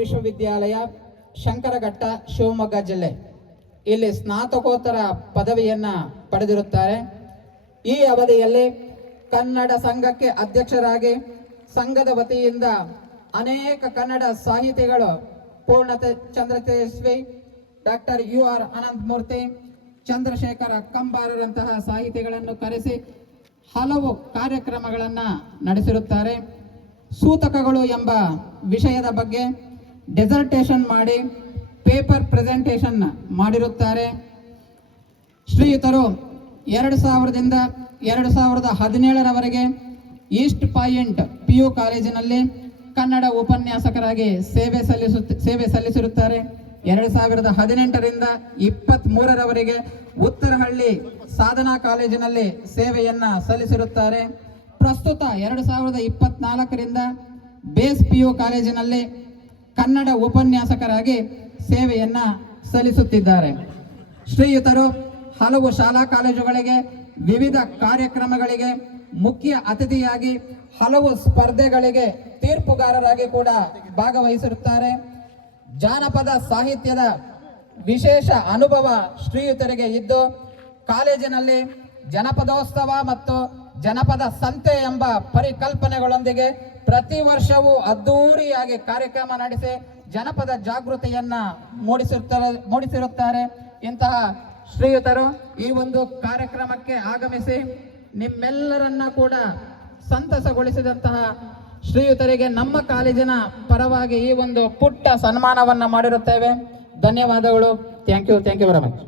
ವಿಶ್ವವಿದ್ಯಾಲಯ, ಶಂಕರಘಟ್ಟ, ಶಿವಮೊಗ್ಗ ಜಿಲ್ಲೆ. ಇಲ್ಲಿ ಸ್ನಾತಕೋತ್ತರ ಪದವಿಯನ್ನ ಪಡೆದಿರುತ್ತಾರೆ. ಈ ಅವಧಿಯಲ್ಲಿ ಕನ್ನಡ ಸಂಘಕ್ಕೆ ಅಧ್ಯಕ್ಷರಾಗಿ ಸಂಘದ ವತಿಯಿಂದ ಅನೇಕ ಕನ್ನಡ ಸಾಹಿತಿಗಳು ಪೂರ್ಣತೆ ಚಂದ್ರತೇಜಸ್ವಿ, ಡಾಕ್ಟರ್ UR ಅನಂತಮೂರ್ತಿ, ಚಂದ್ರಶೇಖರ ಕಂಬಾರರಂತಹ ಸಾಹಿತಿಗಳನ್ನು ಕರೆಸಿ ಹಲವು ಕಾರ್ಯಕ್ರಮಗಳನ್ನು ನಡೆಸಿರುತ್ತಾರೆ. ಸೂತಕಗಳು ಎಂಬ ವಿಷಯದ ಬಗ್ಗೆ ಡೆಸರ್ಟೇಷನ್ ಮಾಡಿ ಪೇಪರ್ ಪ್ರೆಸೆಂಟೇಷನ್ ಮಾಡಿರುತ್ತಾರೆ. ಶ್ರೀಯುತರು 2000ರಿಂದ 2017ರವರೆಗೆ ಈಸ್ಟ್ ಪಾಯಿಂಟ್ PU ಕಾಲೇಜಿನಲ್ಲಿ ಕನ್ನಡ ಉಪನ್ಯಾಸಕರಾಗಿ ಸೇವೆ ಸಲ್ಲಿಸಿರುತ್ತಾರೆ. 2018ರಿಂದ 23ರವರೆಗೆ ಉತ್ತರಹಳ್ಳಿ ಸಾಧನಾ ಕಾಲೇಜಿನಲ್ಲಿ ಸೇವೆಯನ್ನ ಸಲ್ಲಿಸಿರುತ್ತಾರೆ. ಪ್ರಸ್ತುತ 2024ರಿಂದ ಬೇಸ್ PU ಕಾಲೇಜಿನಲ್ಲಿ ಕನ್ನಡ ಉಪನ್ಯಾಸಕರಾಗಿ ಸೇವೆಯನ್ನ ಸಲ್ಲಿಸುತ್ತಿದ್ದಾರೆ. ಶ್ರೀಯುತರು ಹಲವು ಶಾಲಾ ಕಾಲೇಜುಗಳಿಗೆ ವಿವಿಧ ಕಾರ್ಯಕ್ರಮಗಳಿಗೆ ಮುಖ್ಯ ಅತಿಥಿಯಾಗಿ ಹಲವು ಸ್ಪರ್ಧೆಗಳಿಗೆ ತೀರ್ಪುಗಾರರಾಗಿ ಕೂಡ ಭಾಗವಹಿಸಿರುತ್ತಾರೆ. ಜಾನಪದ ಸಾಹಿತ್ಯದ ವಿಶೇಷ ಅನುಭವ ಶ್ರೀಯುತರಿಗೆ ಇದ್ದು ಕಾಲೇಜಿನಲ್ಲಿ ಜನಪದೋತ್ಸವ ಮತ್ತು ಜನಪದ ಸಂತೆ ಎಂಬ ಪರಿಕಲ್ಪನೆಗಳೊಂದಿಗೆ ಪ್ರತಿ ವರ್ಷವೂ ಅದ್ದೂರಿಯಾಗಿ ಕಾರ್ಯಕ್ರಮ ನಡೆಸಿ ಜನಪದ ಜಾಗೃತಿಯನ್ನ ಮೂಡಿಸಿರುತ್ತಾರೆ. ಇಂತಹ ಶ್ರೀಯುತರು ಈ ಒಂದು ಕಾರ್ಯಕ್ರಮಕ್ಕೆ ಆಗಮಿಸಿ ನಿಮ್ಮೆಲ್ಲರನ್ನ ಕೂಡ ಸಂತಸಗೊಳಿಸಿದಂತಹ ಶ್ರೀಯುತರಿಗೆ ನಮ್ಮ ಕಾಲೇಜಿನ ಪರವಾಗಿ ಈ ಒಂದು ಪುಟ್ಟ ಸನ್ಮಾನವನ್ನ ಮಾಡಿರುತ್ತೇವೆ. ಧನ್ಯವಾದಗಳು. Thank you very much.